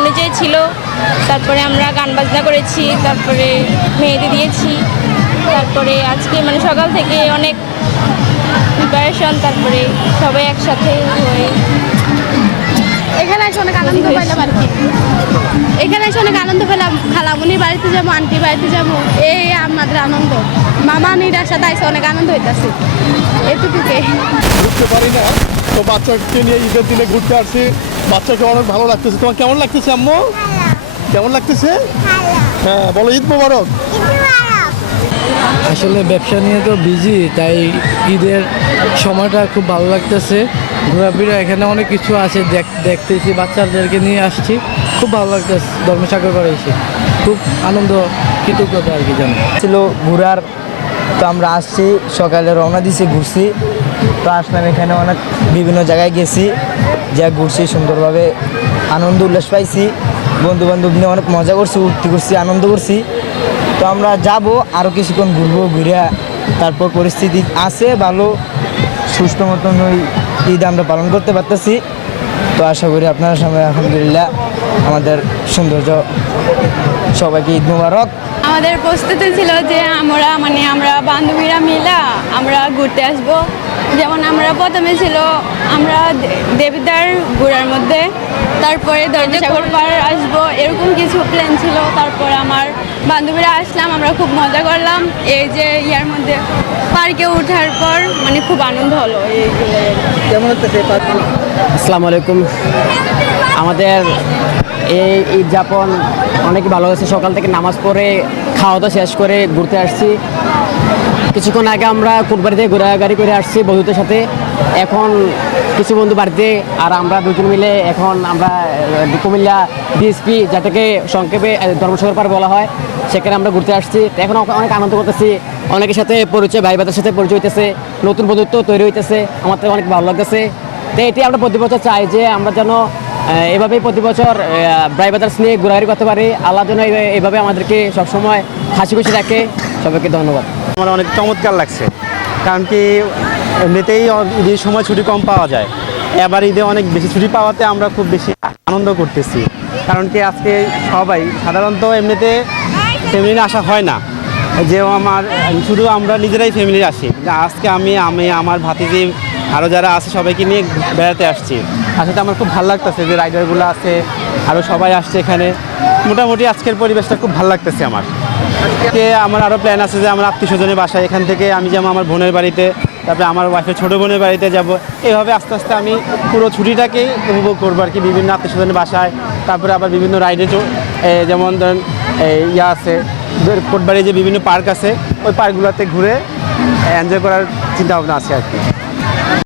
অনুযায়ী ছিল। তারপরে আমরা গান বাজনা করেছি তারপরে মেহেদি দিয়েছি তারপরে আজকে মানে সকাল থেকে অনেক প্রিপারেশন তারপরে সবাই একসাথে হয়ে এখানে এসে অনেক আনন্দ পাইলাম আর কি। এখানে এসে অনেক আনন্দ পেলাম। খালামুনির বাড়িতে যাব আন্টি বাড়িতে যাব। এই আমাদের আনন্দ। মামা নিরার সাথে আইসে অনেক আনন্দ হইতাছে। এটুকুকে। ঘুরতে পারি না। তো বাচ্চাকে নিয়ে ঈদের দিনে ঘুরতে আসছি বাচ্চাকে অনেক ভালো লাগতেছে। তোমার কেমন লাগতেছে আম্মু? কেমন লাগতেছে? হ্যাঁ বলো ঈদ মোবারক। আসলে ব্যবসা নিয়ে তো বিজি তাই ঈদের সময়টা খুব ভালো লাগতেছে। ঘোরাফেরা এখানে অনেক কিছু আছে দেখ- দেখতেছি বাচ্চাদেরকে নিয়ে আসছি। খুব ভালো লাগতেছে ধর্মসাগর করে এসে। খুব আনন্দ কৃতজ্ঞতা আর কি জানো। ছিল ঘোরার তো আমরা আসছি সকালে রওনা দিছি ঘুরছি। তো আসলাম এখানে অনেক বিভিন্ন জায়গায় গেছি। যা ঘুরছি, সুন্দরভাবে আনন্দ, উল্লাস পাইছি। বন্ধু বান্ধব নিয়ে অনেক মজা করছি, উঠতে করছি আনন্দ করছি। তো আমরা যাব আরও কিছুক্ষণ ঘুরবো, ঘুরে তারপর পরিস্থিতি আছে, ভালো, সুস্থ মতন ওই ঈদ আমরা পালন করতে পারতেছি। তো আশা করি আপনার সামনে আলহামদুলিল্লাহ, আমাদের সৌন্দর্য সবাইকে ঈদ মুবারক। আমাদের প্রস্তুতি ছিল যে আমরা মানে আমরা বান্ধবীরা মিলা আমরা ঘুরতে আসব। যেমন আমরা প্রথমে ছিল আমরা দে- দেবিদ্বার ঘোরার মধ্যে তারপরে দরজাসাগর পার আসব এরকম কিছু প্ল্যান ছিল। তারপর আমার বান্ধবীরা আসলাম আমরা খুব মজা করলাম। এই যে ইয়ার মধ্যে পার্কে ওঠার পর মানে খুব আনন্দ হলো এইগুলো কেমন হচ্ছে আসসালামু আলাইকুম। আমাদের এই ঈদ যাপন অনেক ভালো হয়েছে সকাল থেকে নামাজ পড়ে খাওয়া দাওয়া শেষ করে ঘুরতে আসছি। কিছুক্ষণ আগে আমরা কোটবাড়িতে ঘোরাঘুরি করে আসছি বন্ধুদের সাথে। এখন কিছু বন্ধু বাড়িতে আর আমরা দুজন মিলে এখন আমরা কুমিল্লা ডিএসপি যাটাকে সংক্ষেপে ধর্মসাগর পার বলা হয়, সেখানে আমরা ঘুরতে আসছি। এখন অনেক আনন্দ করতেছি। অনেকের সাথে পরিচয়, ভাই ভাইদের সাথে পরিচয় হইতেছে, নতুন বন্ধুত্ব তৈরি হইতেছে। আমার অনেক ভালো লাগতেছে। তো এটি আমরা প্রতি বছর চাই যে আমরা যেন এভাবেই প্রতি বছর ব্রাই নিয়ে ঘোরাঘুরি করতে পারি। আল্লাহ যেন এভাবে আমাদেরকে সবসময় হাসি খুশি রাখে। সবাইকে ধন্যবাদ। আমার অনেক চমৎকার লাগছে। কারণ কি, এমনিতেই ঈদের সময় ছুটি কম পাওয়া যায়। এবার ঈদে অনেক বেশি ছুটি পাওয়াতে আমরা খুব বেশি আনন্দ করতেছি। কারণ কি, আজকে সবাই, সাধারণত এমনিতে ফ্যামিলি আসা হয় না। যে আমার, শুধু আমরা নিজেরাই ফ্যামিলি আসি। আজকে আমি আমি, আমার ভাতিজি আরও যারা আছে, সবাইকে নিয়ে বেড়াতে আসছি। আসলে আমার খুব ভালো লাগতেছে যে রাইডারগুলো আছে আরও সবাই আসছে এখানে। মোটামুটি আজকের পরিবেশটা খুব ভালো লাগতেছে আমার। আজকে আমার আরও প্ল্যান আছে যে আমার আত্মীয় স্বজনের বাসায় এখান থেকে আমি যেমন আমার বোনের বাড়িতে, তারপরে আমার ওয়াইফের ছোটো বোনের বাড়িতে যাব। এইভাবে আস্তে আস্তে আমি পুরো ছুটিটাকেই উপভোগ করব আর কি বিভিন্ন আত্মীয় স্বজনের বাসায়, তারপরে আবার বিভিন্ন রাইডে যেমন ধরেন ইয়া আছে কোটবাড়ি যে বিভিন্ন পার্ক আছে, ওই পার্কগুলোতে ঘুরে এনজয় করার চিন্তা ভাবনা আছে আর কি